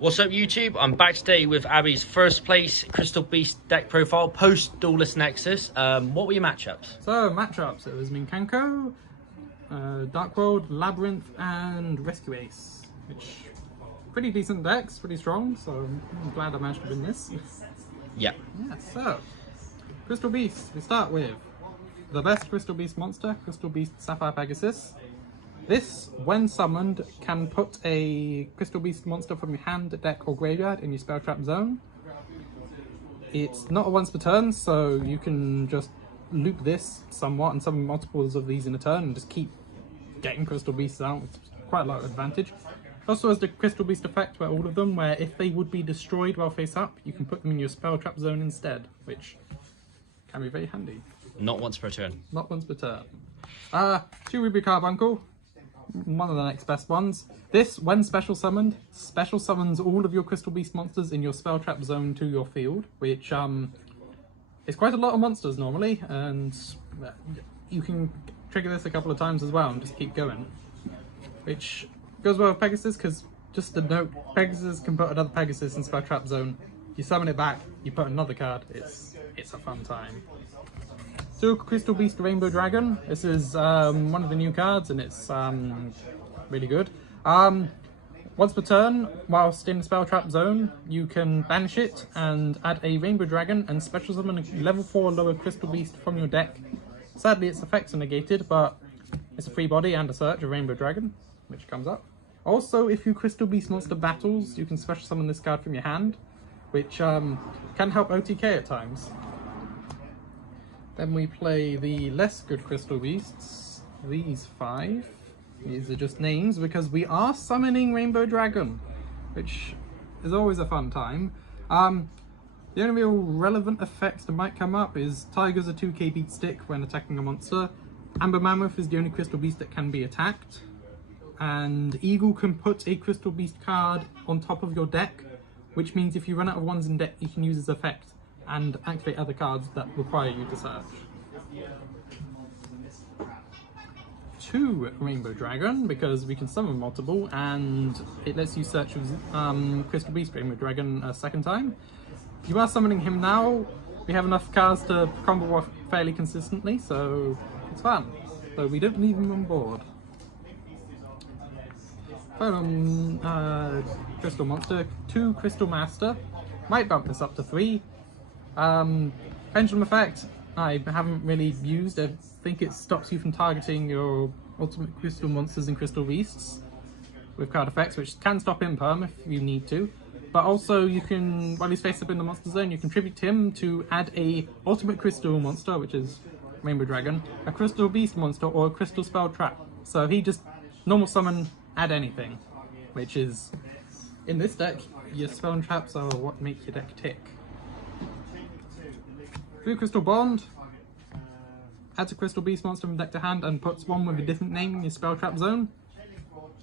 What's up YouTube? I'm back today with Abby's first place Crystal Beast deck profile post Duelist Nexus. What were your matchups? So matchups, it was Minkanko, Dark World, Labyrinth and Rescue Ace, which pretty decent decks, pretty strong, so I'm glad I managed to win this. Yeah. So Crystal Beast, we start with the best Crystal Beast monster, Crystal Beast Sapphire Pegasus. This, when summoned, can put a Crystal Beast monster from your hand, deck or graveyard in your spell trap zone. It's not a once per turn, so you can just loop this somewhat and summon multiples of these in a turn and just keep getting Crystal Beasts out. It's quite a lot of advantage. Also has the Crystal Beast effect where all of them, where if they would be destroyed while face up, you can put them in your spell trap zone instead, which can be very handy. Not once per turn. Not once per turn. 2 Ruby Carbuncle. One of the next best ones. This, when special summoned, special summons all of your Crystal Beast monsters in your spell trap zone to your field, which is quite a lot of monsters normally, and you can trigger this a couple of times as well and just keep going. Which goes well with Pegasus, because just a note, Pegasus can put another Pegasus in spell trap zone. You summon it back, you put another card. It's a fun time. So Crystal Beast Rainbow Dragon. This is one of the new cards and it's really good. Once per turn, whilst in the spell trap zone, you can banish it and add a Rainbow Dragon and special summon a level 4 lower Crystal Beast from your deck. Sadly its effects are negated, but it's a free body and a search of Rainbow Dragon, which comes up. Also, if you Crystal Beast monster battles, you can special summon this card from your hand, which can help OTK at times. Then we play the less good Crystal Beasts, these 5. These are just names because we are summoning Rainbow Dragon, which is always a fun time. The only real relevant effects that might come up is Tiger's a 2k beat stick when attacking a monster. Amber Mammoth is the only Crystal Beast that can be attacked. And Eagle can put a Crystal Beast card on top of your deck, which means if you run out of ones in deck, you can use its effect and activate other cards that require you to search. 2 Rainbow Dragon, because we can summon multiple and it lets you search with Crystal Beast Rainbow Dragon a second time. You are summoning him now. We have enough cards to combo off fairly consistently, so it's fun. So we don't leave him on board. Crystal Monster, 2 Crystal Master. Might bump this up to 3. Pendulum effect, I haven't really used. I think it stops you from targeting your ultimate crystal monsters and crystal beasts with card effects, which can stop Imperm if you need to. But also you can, while he's face up in the monster zone, you can tribute him to add a ultimate crystal monster, which is Rainbow Dragon, a crystal beast monster, or a crystal spell trap. So he just normal summon, add anything, which is, in this deck, your spell and traps are what make your deck tick. 3 Crystal Bond, adds a Crystal Beast monster from deck to hand and puts one with a different name in your spell trap zone.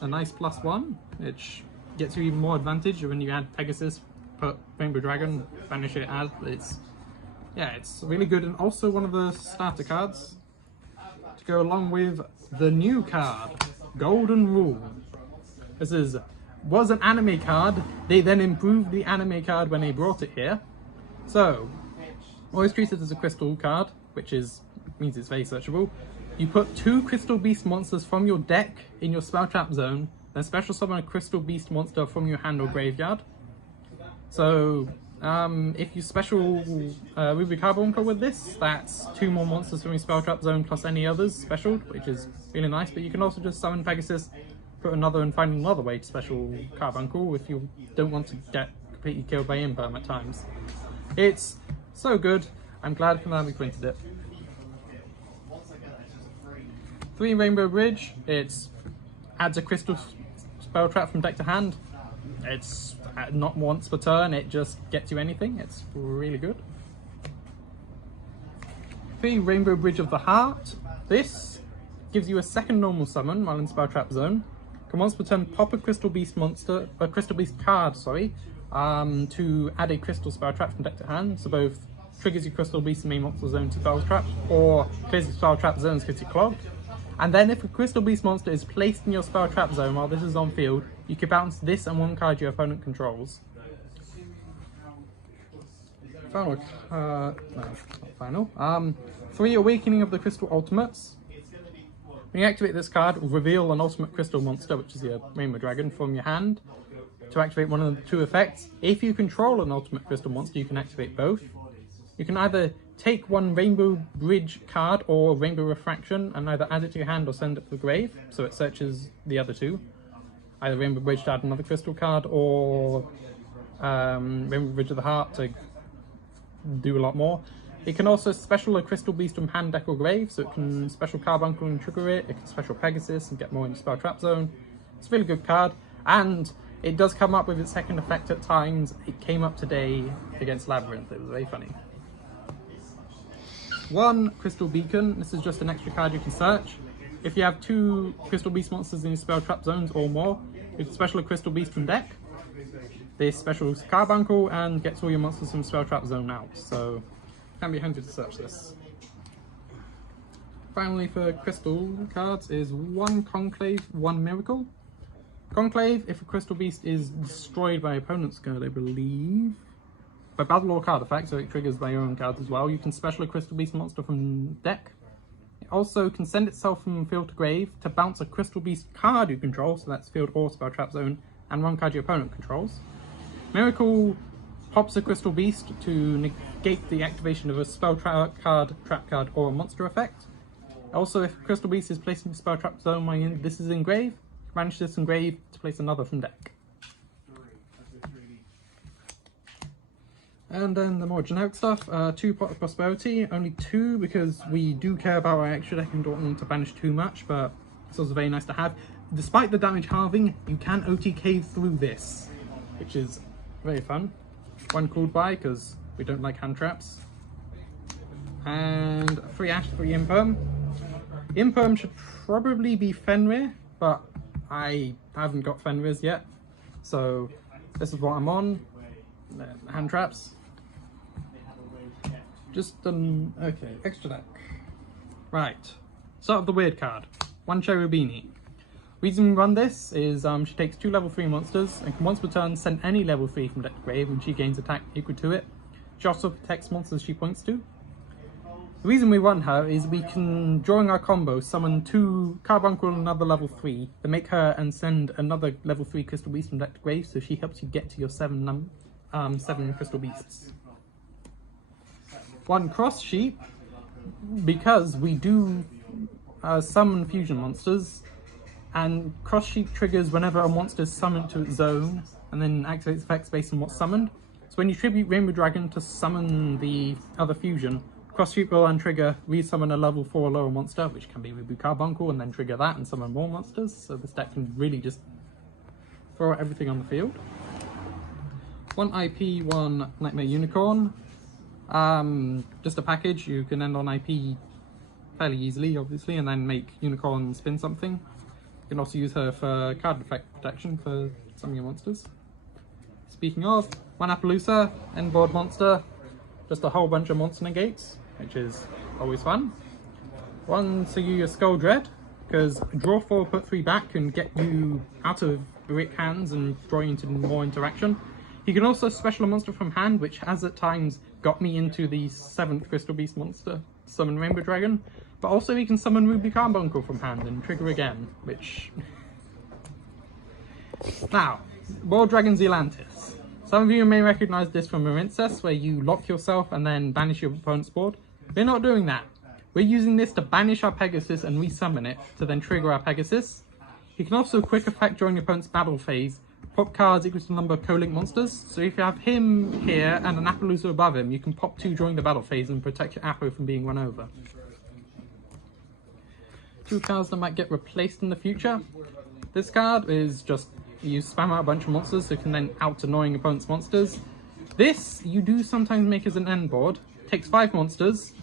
A nice +1, which gets you even more advantage when you add Pegasus, put Rainbow Dragon, banish it, add. It's really good, and also one of the starter cards to go along with the new card, Golden Rule. This was an anime card. They then improved the anime card when they brought it here. So always treat it as a crystal card, which means it's very searchable. You put 2 Crystal Beast monsters from your deck in your spell trap zone, then special summon a Crystal Beast monster from your hand or graveyard. So if you special Ruby Carbuncle with this, that's 2 more monsters from your spell trap zone plus any others special, which is really nice. But you can also just summon Pegasus, put another and find another way to special Carbuncle if you don't want to get completely killed by Imperm at times. It's so good. I'm glad Konami printed it. 3 Rainbow Bridge. It adds a crystal spell trap from deck to hand. It's not once per turn. It just gets you anything. It's really good. 3 Rainbow Bridge of the Heart. This gives you a second normal summon while in spell trap zone. Can once per turn pop a Crystal Beast monster, a Crystal Beast card, sorry, to add a crystal spell trap from deck to hand. So both triggers your Crystal Beast main monster zone to spell trap, or clears your spell trap zones because you're clogged. And then if a Crystal Beast monster is placed in your spell trap zone while this is on field, you can bounce this and one card your opponent controls. Final, no, not final. 3 Awakening of the Crystal Ultimates. When you activate this card, reveal an ultimate crystal monster, which is your Rainbow Dragon, from your hand to activate one of the 2 effects. If you control an ultimate crystal monster, you can activate both. You can either take one Rainbow Bridge card or Rainbow Refraction and either add it to your hand or send it to the grave, so it searches the other 2. Either Rainbow Bridge to add another crystal card or Rainbow Bridge of the Heart to do a lot more. It can also special a Crystal Beast from hand, deck or grave, so it can special Carbuncle and trigger it. It can special Pegasus and get more into Spell Trap Zone. It's a really good card, and it does come up with its second effect at times. It came up today against Labyrinth. It was very funny. 1 Crystal Beacon. This is just an extra card you can search. If you have 2 Crystal Beast monsters in your Spell Trap Zones or more, you can special a Crystal Beast from deck. This specials Carbuncle and gets all your monsters from Spell Trap Zone out, so can be handy to search this. Finally, for crystal cards is 1 Conclave, 1 Miracle. Conclave, if a Crystal Beast is destroyed by opponent's card, I believe, by battle or card effect, so it triggers by your own cards as well, you can special a Crystal Beast monster from deck. It also can send itself from field to grave to bounce a Crystal Beast card you control, so that's field or Spell Trap Zone, and 1 card your opponent controls. Miracle pops a Crystal Beast to negate the activation of a spell trap card, or a monster effect. Also, if a Crystal Beast is placed in the Spell Trap Zone while this is engraved, banish this engrave to place another from deck. And then the more generic stuff, 2 Pot of Prosperity, only 2 because we do care about our extra deck and don't want to banish too much, but it's also very nice to have. Despite the damage halving, you can OTK through this, which is very fun. 1 Called By, because we don't like hand traps. And 3 Ash, 3 Imperm. Imperm should probably be Fenrir, but I haven't got Fenrir's yet. So this is what I'm on. Hand traps. Just okay, extra deck. Right. Start with the weird card. 1 Cherubini. Reason we run this is she takes 2 level 3 monsters and can once per turn send any level 3 from deck to grave and she gains attack equal to it. She also protects monsters she points to. The reason we run her is we can, during our combo, summon 2 Carbuncle and another level 3, then make her and send another level 3 Crystal Beast from deck to grave, so she helps you get to your 7 Crystal Beasts. 1 Cross Sheep, because we do summon fusion monsters, and Cross Sheep triggers whenever a monster is summoned to its zone, and then activates effects based on what's summoned. So when you tribute Rainbow Dragon to summon the other fusion, Cross Sheep will then trigger, resummon a level 4 or lower monster, which can be Ruby Carbuncle, and then trigger that and summon more monsters. So this deck can really just throw everything on the field. 1 IP, 1 Nightmare Unicorn. Just a package. You can end on IP fairly easily, obviously, and then make Unicorn spin something. You can also use her for card effect protection for some of your monsters. Speaking of, 1 Appaloosa, end board monster. Just a whole bunch of monster negates, which is always fun. 1 Sayuya Skull Dread, because draw 4, put 3 back and get you out of brick hands and draw you into more interaction. He can also special a monster from hand, which has at times got me into the 7th Crystal Beast monster, summon Rainbow Dragon. But also he can summon Ruby Carbuncle from hand and trigger again, which... Now, World Dragon Zealantis. Some of you may recognise this from MARINCESS, where you lock yourself and then banish your opponent's board. We're not doing that. We're using this to banish our Pegasus and resummon it, to then trigger our Pegasus. He can also quick effect during your opponent's battle phase, pop cards equal to the number of co-link monsters. So if you have him here and an Appaloosa above him, you can pop 2 during the battle phase and protect your Appo from being run over. 2 cards that might get replaced in the future. This card is just, you spam out a bunch of monsters so you can then out-annoying opponent's monsters. This, you do sometimes make as an end board. Takes 5 monsters.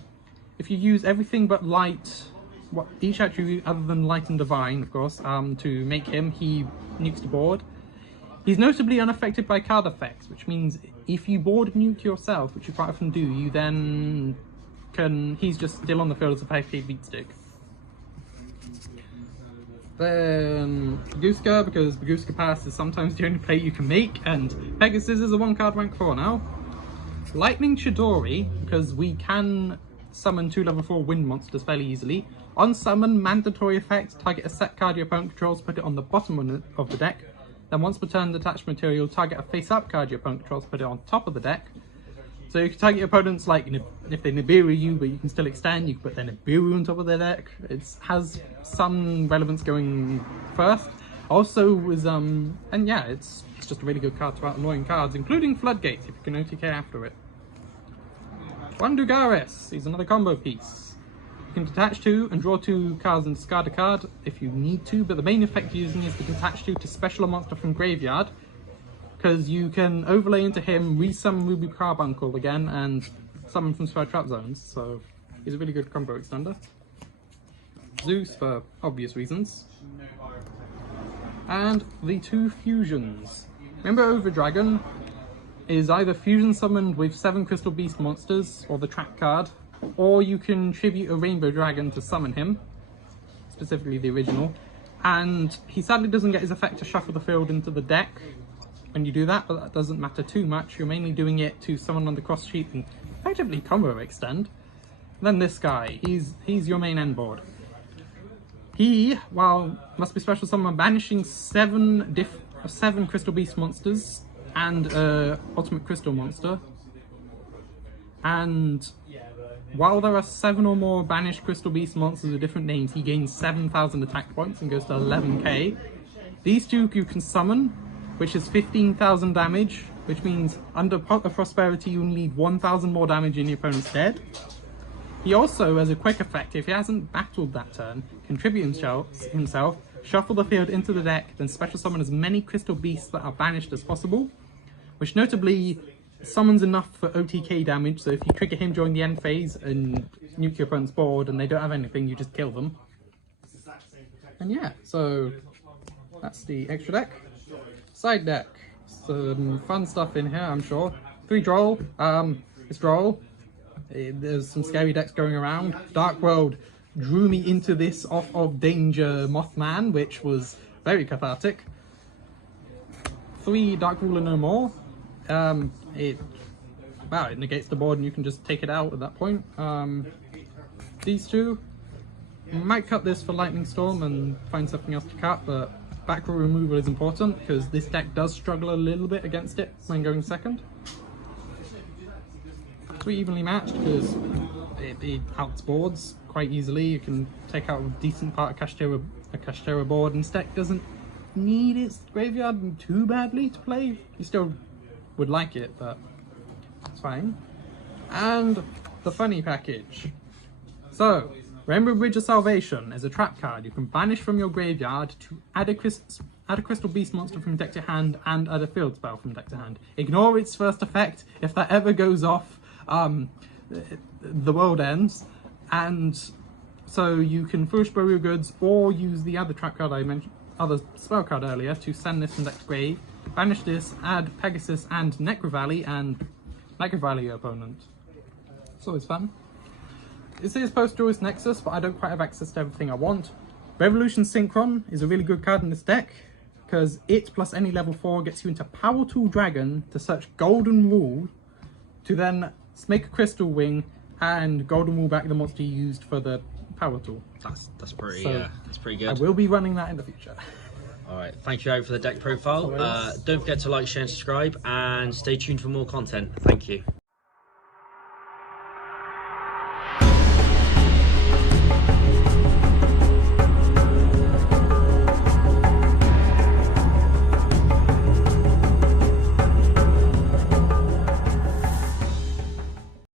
If you use everything but light, each attribute other than light and divine, of course, to make him, he nukes the board. He's notably unaffected by card effects, which means if you board nuke yourself, which you quite often do, you then can, he's just still on the field as a 5k beat stick. Then Baguska, because Baguska Pass is sometimes the only play you can make, and Pegasus is a 1-card rank 4 now. Lightning Chidori, because we can summon 2 level 4 wind monsters fairly easily. On summon, mandatory effect, target a set card your opponent controls, put it on the bottom of the deck. Then once per turn, detach material, target a face-up card your opponent controls, put it on top of the deck. So you can target your opponents, like if they Nibiru you, but you can still extend, you can put their Nibiru on top of their deck. It has some relevance going first. Also is, and yeah, it's just a really good card to out annoying cards, including Floodgates, if you can OTK after it. Wandugaris is another combo piece. You can detach 2 and draw 2 cards and discard a card if you need to, but the main effect you're using is to detach 2 to special a monster from graveyard, because you can overlay into him, resummon Ruby Carbuncle again, and summon from spell trap zones, so he's a really good combo extender. Zeus for obvious reasons. And the 2 fusions. Remember Overdragon is either fusion summoned with 7 Crystal Beast monsters, or the trap card, or you can tribute a Rainbow Dragon to summon him, specifically the original, and he sadly doesn't get his effect to shuffle the field into the deck when you do that, but that doesn't matter too much. You're mainly doing it to summon on the cross sheet and effectively combo extend. And then this guy, he's your main end board. He, while must be special summon, banishing 7 Crystal Beast monsters and Ultimate Crystal monster. And while there are 7 or more banished Crystal Beast monsters with different names, he gains 7,000 attack points and goes to 11k. These 2 you can summon, which is 15,000 damage, which means under Pot of Prosperity you need 1,000 more damage in your opponent's dead. He also, as a quick effect, if he hasn't battled that turn, contribute himself, shuffle the field into the deck, then special summon as many Crystal Beasts that are banished as possible, which notably summons enough for OTK damage, so if you trigger him during the end phase and nuke your opponent's board and they don't have anything, you just kill them. And yeah, so that's the extra deck. Side deck, some fun stuff in here, I'm sure. 3 Droll, it's Droll. There's some scary decks going around. Dark World drew me into this off of Danger Mothman, which was very cathartic. 3 Dark Ruler No More. It negates the board and you can just take it out at that point. These 2, might cut this for Lightning Storm and find something else to cut, but back row removal is important because this deck does struggle a little bit against it when going second. 3 evenly matched because it outsboards quite easily. You can take out a decent part of a Kashtera board, and this deck doesn't need its graveyard too badly to play. You still would like it, but it's fine. And the funny package. So, remember Bridge of Salvation is a trap card. You can banish from your graveyard to add a Crystal Beast monster from deck to hand and add a field spell from deck to hand. Ignore its first effect. If that ever goes off, the world ends. And so you can Foolish Burial Goods or use the other trap card I mentioned, other spell card earlier, to send this from deck to grave. Banish this, add Pegasus and Necrovalley, and Necrovalley your opponent. It's always fun. This is post-Joyous Nexus, but I don't quite have access to everything I want. Revolution Synchron is a really good card in this deck, because it plus any level 4 gets you into Power Tool Dragon to search Golden Rule, to then make a Crystal Wing and Golden Rule back the monster you used for the Power Tool. That's pretty, So, that's pretty good. I will be running that in the future. Alright, thank you Harry for the deck profile. Don't forget to like, share and subscribe, and stay tuned for more content. Thank you.